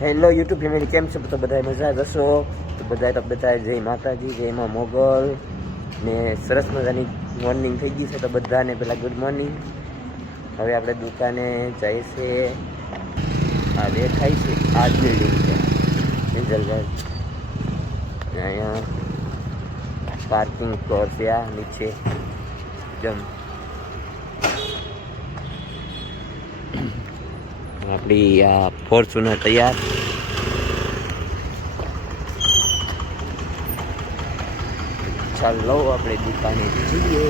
Hello YouTube family, કેમ છો? તો બધા મજા જશો તો બધા જય માતાજી, જય માં મોગલ ને સરસ મજાની મોર્નિંગ થઈ ગઈ છે તો બધાને પહેલાં ગુડ મોર્નિંગ. હવે આપણે દુકાને જઈએ છીએ. આ દેખાય છે આ જ બિલ્ડિંગ છે ડીઝલગઢ. અહીંયા પાર્કિંગ ફ્લોર છે, આ નીચે જમ આપણી આ ફોર્ચ્યુનર તૈયાર. ચાલો આપણે દુકાને જઈએ.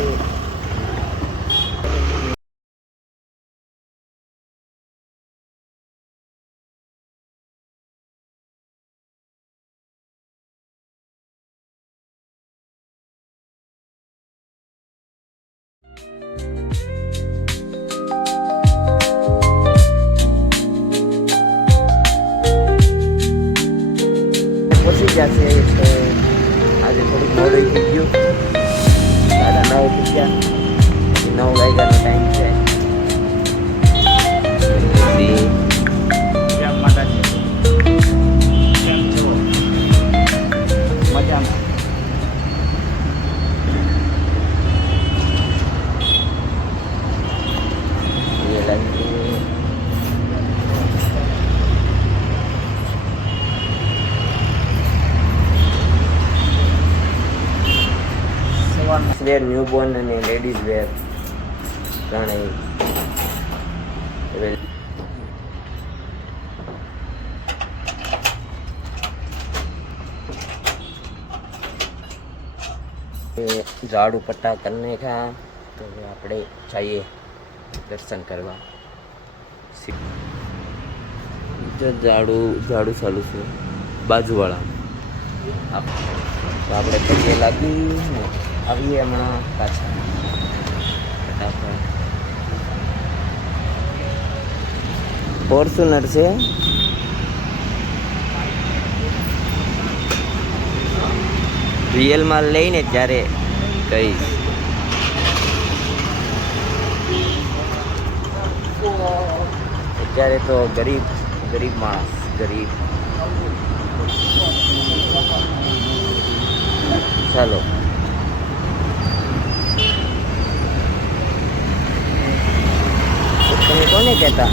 પહોંચી ગયા છે એટલે આજે થોડુંક મોડું થઈ ગયું. 9:30 થઈ ગયા, 9 વાગ્યાનો ટાઈમ છે. પછી જય માતાજી. કેમ છો? મજામાં. વેર, ન્યૂબોર્ન અને લેડીઝ વેર ત્રણેય. ઝાડુ પટ્ટા કરીને ખા તો આપણે જઈએ દર્શન કરવા. ઝાડુ ચાલુ છે બાજુવાળા. તો આપણે પગે લાગી ને આવીએ હમણાં પાછા ફટાફટ. ફોર્ચ્યુનર છે. રિયલમાં લઈને ત્યારે કહીશ. અત્યારે તો ગરીબ માણસ ગરીબ. ચાલો તમે કોને કહેતા?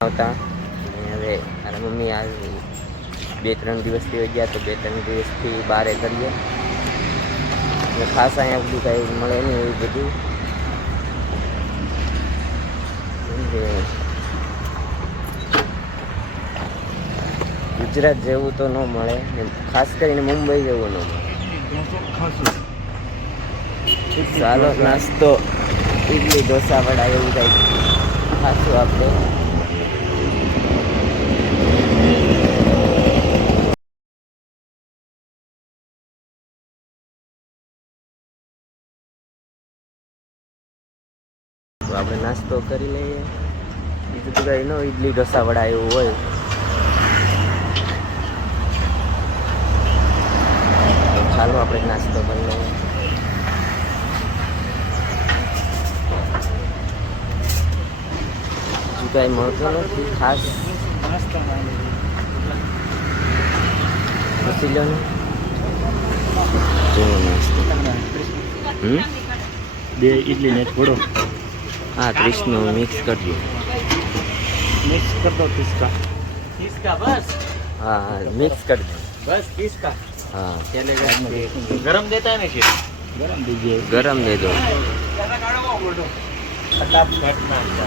આવતા હવે મારા મમ્મી આ 2-3 દિવસથી હોય ગયા તો 2-3 દિવસથી બહાર કરીએ. ખાસ અહીંયા બધું કાંઈ મળે નહીં એવું બધું. ગુજરાત જેવું તો ન મળે, ખાસ કરીને મુંબઈ જેવું ન મળે. ચાલો નાસ્તો ઇડલી ઢોસા વડા એવું કંઈક ખાશું આપણે. તો આપણે નાસ્તો કરી લઈએ. બીજું તો કંઈ ન, ઇડલી ઢોસા વડા એવું હોય. તો ચાલો આપણે નાસ્તો કરી લઈએ. બીજું કાંઈ મળતું નથી ખાસ. પૂછી લો ને જો નાસ્તો. 2 ઇડલી ને થોડો. હા, 30નો મિક્સ કરજો. मिक्स कर दो 30 का बस. हाँ मिक्स कर दो बस 30 का. हाँ चलेगा. गरम देता है ना फिर? गरम दीजिए. गरम दे दो. फटाफट नाश्ता.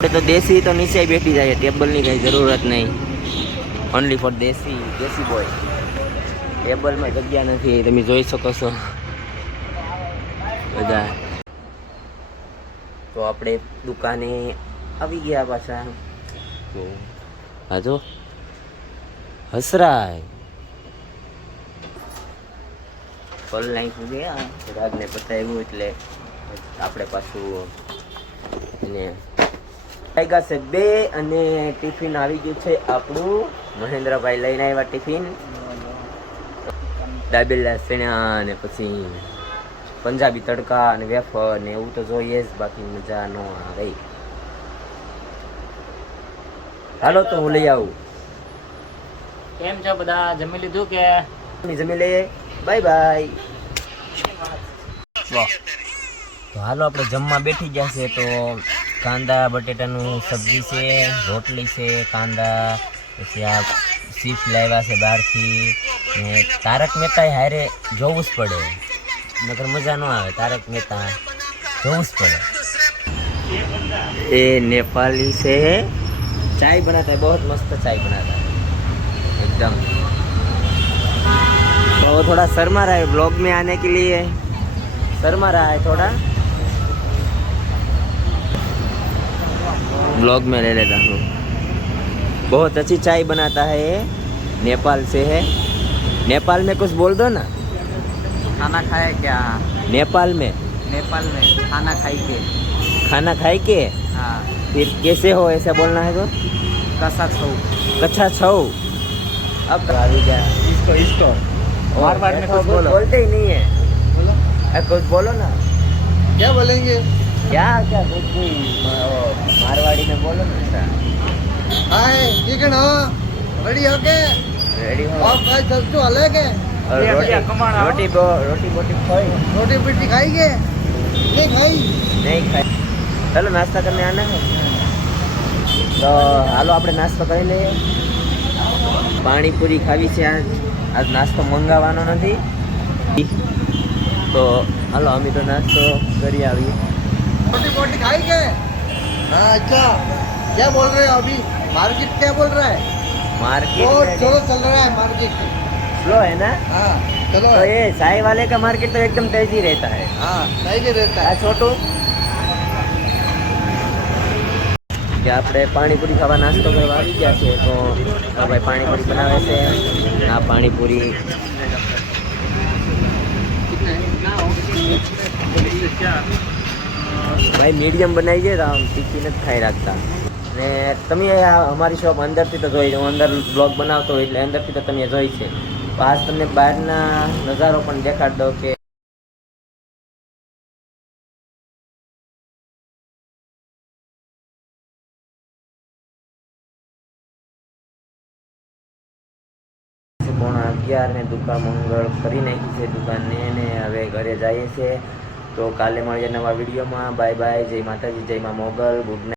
આપણે તો દેશી તો નીચે બેઠી જાય, ટેબલની કઈ જરૂરત નહીં. ઓનલી ફોર દેશી બોય. ટેબલમાં જગ્યા નથી, તમે જોઈ શકો છો બધા. તો આપણે દુકાને આવી ગયા પાછા. તો હા જો હસરાય ફલ નાખ્યું ગયા રાગને પતાવ્યું એટલે આપણે પાછું એને વાગ્યા છે 2 અને ટિફિન આવી ગયું છે આપણું. મહેન્દ્રભાઈ લઈને આવ્યા ટિફિન, દાબેલા સેણા ને પછી પંજાબી તડકા અને વેફર ને એવું તો જોઈએ જ, બાકી મજા ન આવે. હાલો તો હું લઈ આવું. કેમ છો બધા? જમી લીધું કે? જમી લઈએ. Bye bye. તો હાલો આપણે જમવા બેઠી ગયા છે. તો કાંદા બટેટાનું સબ્જી છે, રોટલી છે, કાંદા, પછી આ ચીપ્સ લાવ્યા છે બહારથી. ને તારક મહેતા હારે જોવું જ પડે, નકર મજા ન આવે. તારક મહેતા જોવું જ પડે. એ नेपाली से है, चाय बनाता है, बहुत मस्त चाय बनाता है एकदम. तो वो थोड़ा शर्मा रहा है ब्लॉग में आने के लिए, शर्मा रहा है थोड़ा. ब्लॉग में ले लेता हूँ. बहुत अच्छी चाय बनाता है ये, नेपाल से है. नेपाल में कुछ बोल दो ना. खाना खाए क्या? नेपाल में खाना खाई के. खाना खाए के हाँ. फिर कैसे हो ऐसा बोलना है. तो कसा छो. कच्छा छो. अब आ गया. इसको मारवाड़ में कुछ बोलो. बोलते ही नहीं है. बोलो. कुछ बोलो ना. क्या बोलेंगे? क्या कुछ भी मारवाड़ी में बोलो ना. हाय ठीक है ना? रेडी हो के? रेडी हो. आप भाई सब तो अलग है. और रोटी बोटी खाई. रोटी पीटी खाएंगे? नहीं खाई. नहीं खाई. चलो नाश्ता करने आना है. तो हालो આપણે નાસ્તો કરી લઈએ. પાણીપુરી ખાવી છે. આજ નાસ્તો મંગાવવાનો નથી. તો હાલો અમે તો નાસ્તો કરી આવીએ. रोटी पोटी खाएंगे? हाँ अच्छा. क्या बोल रहे हो अभी? मार्केट क्या बोल रहा है? मार्केट बहुत जोरों चल रहा है मार्केट. स्लो है ना. हाँ चलो. तो ये चाय वाले का मार्केट तो एकदम तेजी रहता है. हाँ सही के रहता है. छोटू કે આપણે પાણીપુરી ખાવા નાસ્તો કરવા આવી ગયા છે. તો આ ભાઈ પાણીપુરી બનાવે છે. આ પાણીપુરી ભાઈ મીડિયમ બનાવી છે. આમ તીખી નથી ખાઈ રાખતા. ને તમે અમારી શોપ અંદરથી તો જોઈ, હું અંદર બ્લોગ બનાવતો હોય એટલે અંદરથી તો તમે જોઈ છે. આજ તમને બહારના નજારો પણ દેખાડ દો કે પોણા 11 ને દુકાન મંગળ કરી નાખી છે દુકાનને. ને હવે ઘરે જઈએ છીએ. તો કાલે મળીએ નવા વિડીયોમાં. Bye bye. જય માતાજી, જય મા મોગલ. Good night.